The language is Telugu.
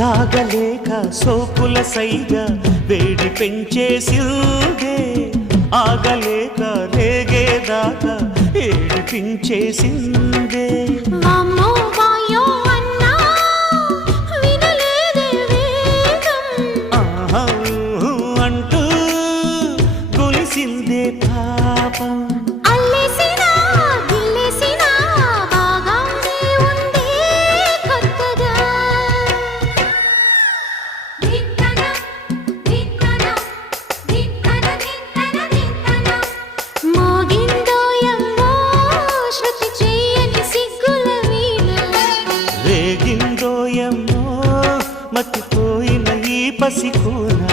దాగలేక సోకుల సైగ వేడి పెంచేసిందే ఆగలేక రేగేదాకా ఏడిపించేసిందే అంటూ కొలిసిందే పాపం రేగిందోయమ్మో మతిపోయిన ఈ పసికూన